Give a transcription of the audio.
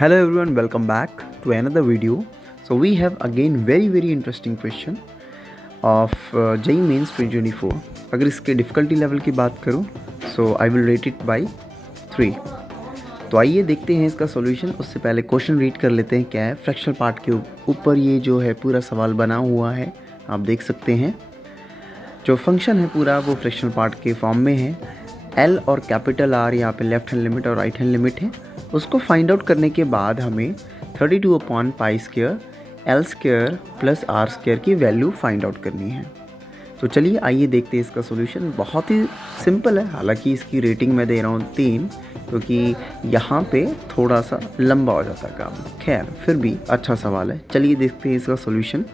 Hello everyone, welcome back to another video. So we have again very interesting question of JEE Mains 2024. अगर इसके difficulty level की बात करूँ so I will rate it by 3. तो आइए देखते हैं इसका सॉल्यूशन. उससे पहले क्वेश्चन रीड कर लेते हैं क्या है. फ्रैक्शनल पार्ट के ऊपर ये जो है पूरा सवाल बना हुआ है, आप देख सकते हैं. जो फंक्शन है पूरा वो फ्रैक्शनल पार्ट के फॉर्म में है. एल और कैपिटल आर यहाँ पे लेफ्ट हैंड लिमिट और राइट हैंड लिमिट है. उसको फाइंड आउट करने के बाद हमें 32/π² L square plus R square की वैल्यू फाइंड आउट करनी है. तो चलिए आइए देखते हैं इसका सॉल्यूशन. बहुत ही सिंपल है, हालांकि इसकी रेटिंग मैं दे रहा हूँ 3 क्योंकि यहाँ पे थोड़ा सा लंबा हो जाता है काम. खैर फिर भी अच्छा सवाल है. चलिए देखते हैं इसका सॉल्यूशन.